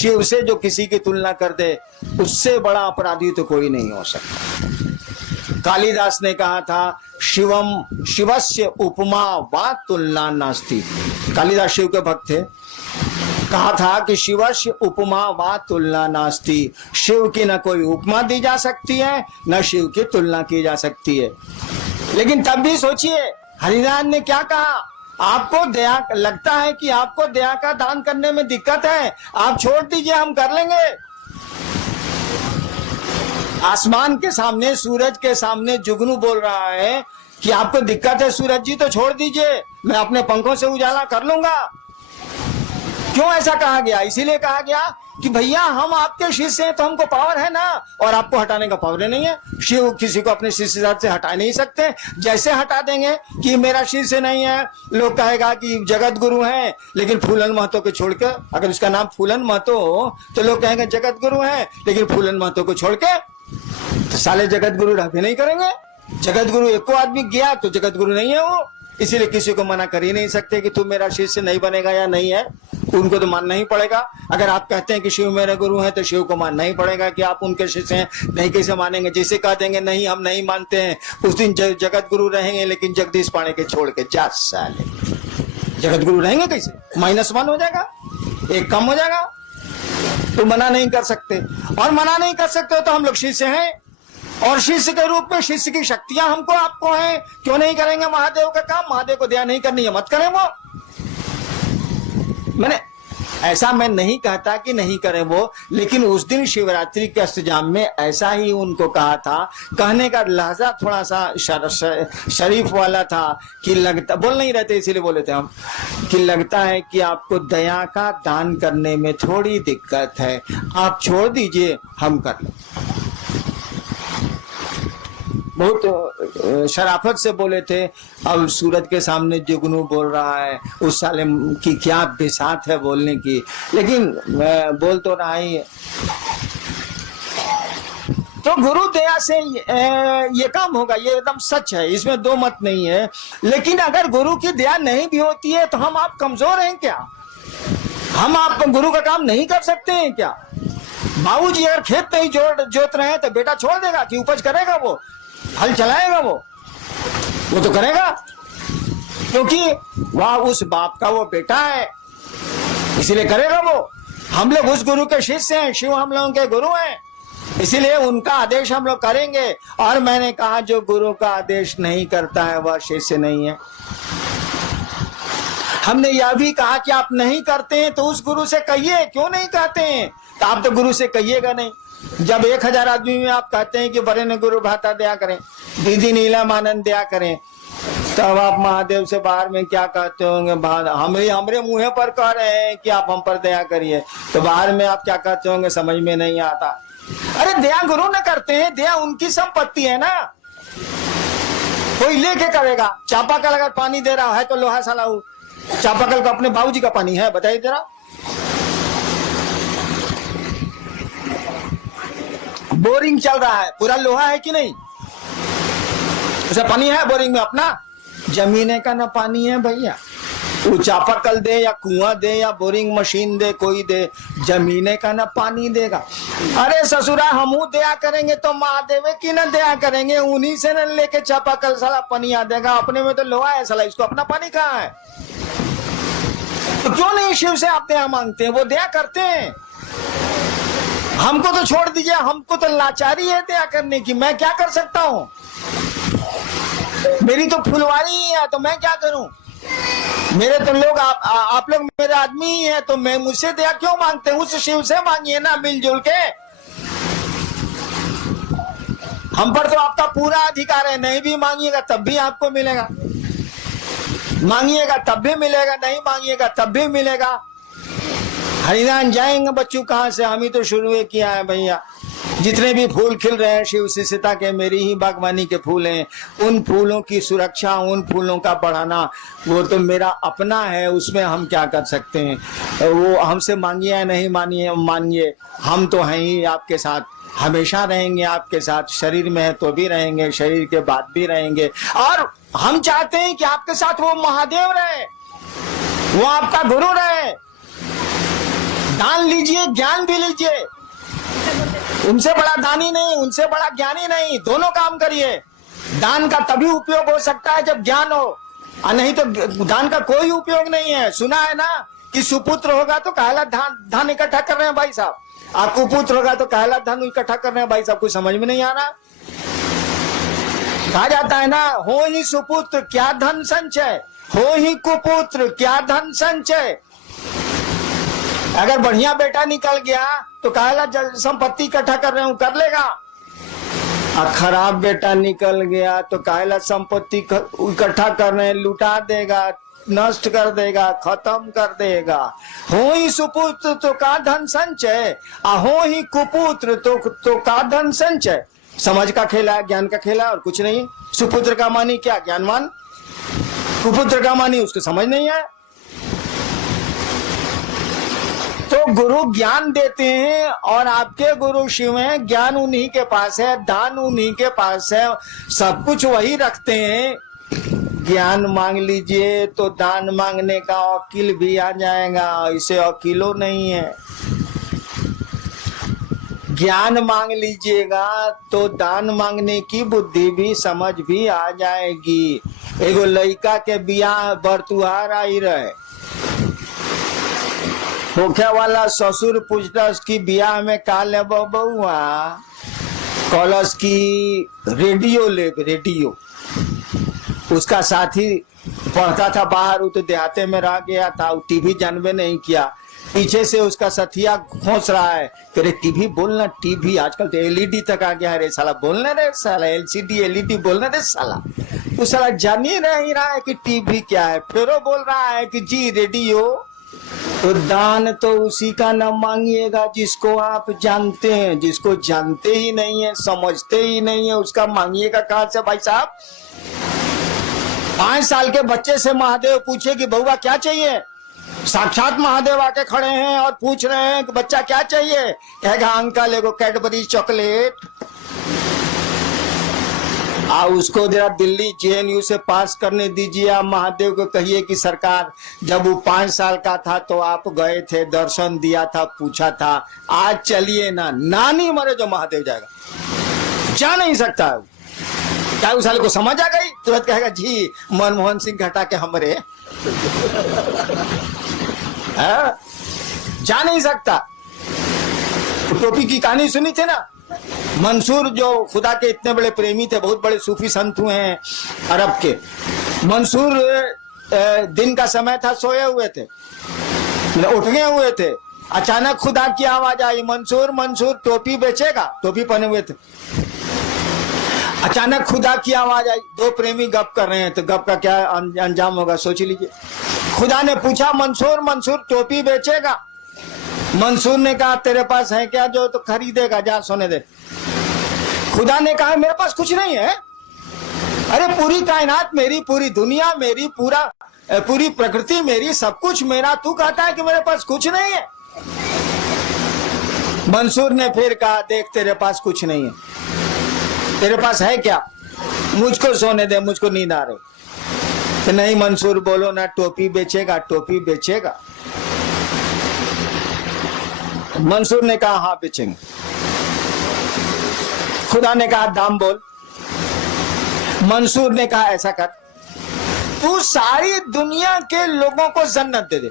शिव से जो किसी की तुलना कर दे, उससे बड़ा अपराधी तो कोई नहीं हो सकता। कालिदास ने कहा था शिवम शिवस्य उपमा वा तुलना नास्ति। कालिदास शिव के भक्त थे, कहा था कि शिवस्य उपमा वा तुलना नास्ति। शिव की न कोई उपमा दी जा सकती है, न शिव की तुलना की जा सकती है। लेकिन तब भी सोचिए हरिनाथ ने क्या कहा, आपको दया लगता है कि आपको दया का दान करने में दिक्कत है, आप छोड़ दीजिए, हम कर लेंगे। आसमान के सामने, सूरज के सामने जुगनू बोल रहा है कि आपको दिक्कत है सूरज जी, तो छोड़ दीजिए, मैं अपने पंखों से उजाला कर लूंगा। क्यों ऐसा कहा गया? इसीलिए कहा गया कि भैया हम आपके शिष्य हैं तो हमको पावर है ना, और आपको हटाने का पावर नहीं है। शिव किसी को अपने शिष्य से हटा नहीं सकते। जैसे हटा देंगे कि मेरा शिष्य नहीं है, लोग कहेगा कि जगत गुरु है, लेकिन फूलन महतो को छोड़ के, अगर उसका नाम फूलन महतो हो तो लोग कहेंगे जगत गुरु है, लेकिन फूलन महतो को छोड़ के तो साले जगत गुरु रह भी नहीं करेंगे। जगत गुरु एको आदमी गया तो जगत गुरु नहीं है वो। इसीलिए किसी को मना कर ही नहीं सकते कि तू मेरा शिष्य नहीं बनेगा या नहीं है, उनको तो मानना ही पड़ेगा। अगर आप कहते हैं कि शिव मेरे गुरु हैं तो शिव को मानना ही पड़ेगा कि आप उनके शिष्य हैं। नहीं कैसे मानेंगे? जिसे कह देंगे नहीं हम नहीं मानते हैं, उस दिन जगत गुरु रहेंगे, लेकिन जगदीश पाणे के छोड़ के जा साले जगत गुरु रहेंगे कैसे? -1 हो जाएगा, एक कम हो जाएगा। तो मना नहीं कर सकते, और मना नहीं कर सकते तो हम लोग शिष्य हैं, और शिष्य के रूप में शिष्य की शक्तियां हमको आपको हैं। क्यों नहीं करेंगे महादेव का काम? महादेव को दया नहीं करनी है, मत करें वो। मैंने ऐसा मैं नहीं कहता कि नहीं करें वो, लेकिन उस दिन शिवरात्रि के अष्टजाम में ऐसा ही उनको कहा था। कहने का लहजा थोड़ा सा शरीफ वाला था कि लगता, बोल नहीं रहते इसीलिए बोले थे हम, कि लगता है कि आपको दया का दान करने में थोड़ी दिक्कत है, आप छोड़ दीजिए, हम कर लें। बहुत शराफत से बोले थे। अब सूरज के सामने जुगनू बोल रहा है, उस साले की क्या बिसात है बोलने की, लेकिन बोल तो रहा ही है। तो गुरु दया से ये काम होगा, ये एकदम सच है, इसमें दो मत नहीं है। लेकिन अगर गुरु की दया नहीं भी होती है तो हम आप कमजोर हैं क्या? हम आप गुरु का काम नहीं कर सकते हैं क्या? बाबूजी अगर खेत नहीं जोत रहे हैं तो बेटा छोड़ देगा कि उपज करेगा? वो हल चलाएगा, वो तो करेगा, क्योंकि वह उस बाप का वो बेटा है, इसीलिए करेगा वो। हम लोग उस गुरु के शिष्य हैं, शिव हम लोगों के गुरु हैं, इसीलिए उनका आदेश हम लोग करेंगे। और मैंने कहा जो गुरु का आदेश नहीं करता है वह शिष्य नहीं है। हमने यह भी कहा कि आप नहीं करते हैं तो उस गुरु से कहिए, क्यों नहीं कहते हैं? तो आप तो गुरु से कहिएगा नहीं। जब 1000 आदमी में आप कहते हैं कि बड़े ने गुरु भाता दया करें, दीदी नीलम आनंद दया करें, तब आप महादेव से बाहर में क्या कहते होंगे? हमरे मुंह पर कह रहे हैं कि आप हम पर दया करिए, तो बाहर में आप क्या कहते होंगे? समझ में नहीं आता। अरे दया गुरु न करते हैं, दया उनकी संपत्ति है ना, कोई लेके करेगा। चापाकल अगर पानी दे रहा है तो लोहा साला चापाकल का अपने बाबूजी का पानी है? बताइए जरा। बोरिंग चल रहा है, पूरा लोहा है कि नहीं? उसे पानी है बोरिंग में अपना? जमीने का ना पानी है भैया। वो चापाकल दे या कुआं दे या बोरिंग मशीन दे, कोई दे, जमीने का ना पानी देगा। अरे ससुरा हमू दया करेंगे तो महादेव की ना दया करेंगे, उन्हीं से न लेके चापाकल साला पानी आ देगा। अपने में तो लोहा है साला, इसको अपना पानी कहाँ है? तो क्यों नहीं शिव से आप दया मांगते हैं? वो दया करते हैं। हमको तो छोड़ दीजिए, हमको तो लाचारी है दया करने की। मैं क्या कर सकता हूँ? मेरी तो फुलवारी ही है, तो मैं क्या करूं? मेरे तो लोग आप लोग मेरे आदमी ही हैं, तो मैं मुझसे दया क्यों मांगते हैं? उस शिव से मांगिए ना मिलजुल के। हम पर तो आपका पूरा अधिकार है, नहीं भी मांगिएगा तब भी आपको मिलेगा, मांगिएगा तब भी मिलेगा, नहीं मांगिएगा तब भी मिलेगा। हरिनाम जाएंगे बच्चों कहाँ से? हम ही तो शुरू किया है भैया। जितने भी फूल खिल रहे हैं शिव शिष्यता के, मेरी ही बागवानी के फूल हैं। उन फूलों की सुरक्षा, उन फूलों का बढ़ाना वो तो मेरा अपना है, उसमें हम क्या कर सकते हैं? वो हमसे मांगिए या नहीं मानिए, हम तो हैं ही आपके साथ, हमेशा रहेंगे आपके साथ। शरीर में है तो भी रहेंगे, शरीर के बाद भी रहेंगे। और हम चाहते हैं कि आपके साथ वो महादेव रहे, वो आपका गुरु रहे। दान लीजिए, ज्ञान भी लीजिए। उनसे बड़ा दानी नहीं, उनसे बड़ा ज्ञानी नहीं, दोनों काम करिए। दान का तभी उपयोग हो सकता है जब ज्ञान हो, और नहीं तो दान का कोई उपयोग नहीं है। सुना है ना कि सुपुत्र होगा तो काला धान इकट्ठा कर रहे हैं भाई साहब, और कुपुत्र होगा तो काला धन इकट्ठा कर रहे हैं भाई साहब। कुछ समझ में नहीं आ रहा। कहा जाता है ना, हो ही सुपुत्र क्या धन संचय, हो ही कुपुत्र क्या धन संचय। अगर बढ़िया बेटा निकल गया तो काला संपत्ति इकट्ठा कर रहे हूं, कर लेगा। और खराब बेटा निकल गया तो काला संपत्ति इकट्ठा कर रहे हैं, लुटा देगा, नष्ट कर देगा, खत्म कर देगा। हो ही सुपुत्र तो का धन संचय, हो ही कुपुत्र तो का धन संचय। समझ का खेला है, ज्ञान का खेला और कुछ नहीं। सुपुत्र का मानी क्या, ज्ञानवान। कुपुत्र का मानी उसको समझ नहीं है। तो गुरु ज्ञान देते हैं और आपके गुरु शिव हैं, ज्ञान उन्हीं के पास है, दान उन्हीं के पास है, सब कुछ वही रखते हैं। ज्ञान मांग लीजिए तो दान मांगने का वकील भी आ जाएगा, इसे वकीलो नहीं है। ज्ञान मांग लीजिएगा तो दान मांगने की बुद्धि भी, समझ भी आ जाएगी। एगो लड़का के बियाह बरतुहार आई रहे, होखे वाला ससुर पूछलस की बियाह में का ले बउआ, कहलस की रेडियो ले, रेडियो। उसका साथी पढ़ता था बाहर, वो तो देहाते में रह गया था, वो टीवी जानबे नहीं किया। पीछे से उसका साथिया खोस रहा है, करे टीवी बोलना, टीवी आजकल तो एलईडी तक आ गया है रे साला, बोलना रे साला, एलसीडी एलईडी बोलना रे साला। वो साला जान ही नहीं रहा है कि टीवी क्या है, फिर वो बोल रहा है कि जी रेडियो। तो दान तो उसी का न मांगिएगा जिसको आप जानते हैं, जिसको जानते ही नहीं है, समझते ही नहीं है, उसका मांगिएगा कहां से भाई साहब। 5 साल के बच्चे से महादेव पूछे कि बउआ क्या चाहिए, साक्षात महादेव आके खड़े हैं और पूछ रहे हैं कि बच्चा क्या चाहिए, कहेगा अंकल एगो कैडबरी चॉकलेट। उसको जरा दिल्ली जेएनयू से पास करने दीजिए। आप महादेव को कहिए कि सरकार, जब वो 5 साल का था तो आप गए थे, दर्शन दिया था, पूछा था, आज चलिए ना, नानी मरे जो महादेव जाएगा, जा नहीं सकता। क्या उस साल को समझ आ गई, तुरंत कहेगा जी मनमोहन सिंह घटा के हमरे जा नहीं सकता। टोपी की कहानी सुनी थी ना, मंसूर जो खुदा के इतने बड़े प्रेमी थे, बहुत बड़े सूफी संत हुए हैं अरब के। मंसूर दिन का समय था, सोए हुए थे, उठ गए हुए थे, अचानक खुदा की आवाज आई, मंसूर मंसूर टोपी बेचेगा। टोपी पहने हुए थे, अचानक खुदा की आवाज आई। 2 प्रेमी गप कर रहे हैं, तो गप का क्या अंजाम होगा सोच लीजिए। खुदा ने पूछा मंसूर मंसूर टोपी बेचेगा। मंसूर ने कहा तेरे पास है क्या जो तो खरीदेगा, जा सोने दे। खुदा ने कहा मेरे पास कुछ नहीं है। अरे पूरी कायनात मेरी, पूरी दुनिया मेरी, पूरी प्रकृति मेरी, सब कुछ मेरा, तू कहता है कि मेरे पास कुछ नहीं है। मंसूर ने फिर कहा देख तेरे पास कुछ नहीं है, तेरे पास है क्या, मुझको सोने दे, मुझको नींद आ रही। तो नहीं मंसूर बोलो ना, टोपी बेचेगा, टोपी बेचेगा। मंसूर ने कहा हाँ बेचेंगे। खुदा ने कहा दाम बोल। मंसूर ने कहा ऐसा कर, तू सारी दुनिया के लोगों को जन्नत दे दे,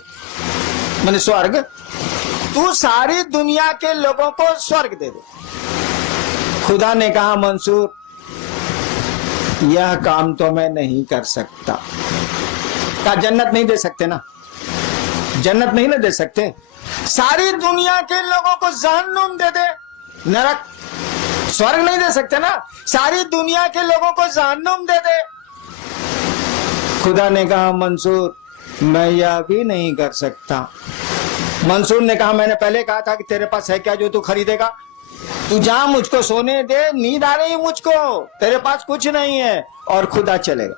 मैंने स्वर्ग, तू सारी दुनिया के लोगों को स्वर्ग दे दे। खुदा ने कहा मंसूर यह काम तो मैं नहीं कर सकता। कहा जन्नत नहीं दे सकते ना, जन्नत नहीं ना दे सकते, सारी दुनिया के लोगों को जहन्नुम दे दे, नरक, स्वर्ग नहीं दे सकते ना, सारी दुनिया के लोगों को जहन्नुम दे दे। खुदा ने कहा मंसूर मैं यह भी नहीं कर सकता। मंसूर ने कहा मैंने पहले कहा था कि तेरे पास है क्या जो तू खरीदेगा, तू जा मुझको सोने दे, नींद आ रही मुझको, तेरे पास कुछ नहीं है। और खुदा चलेगा।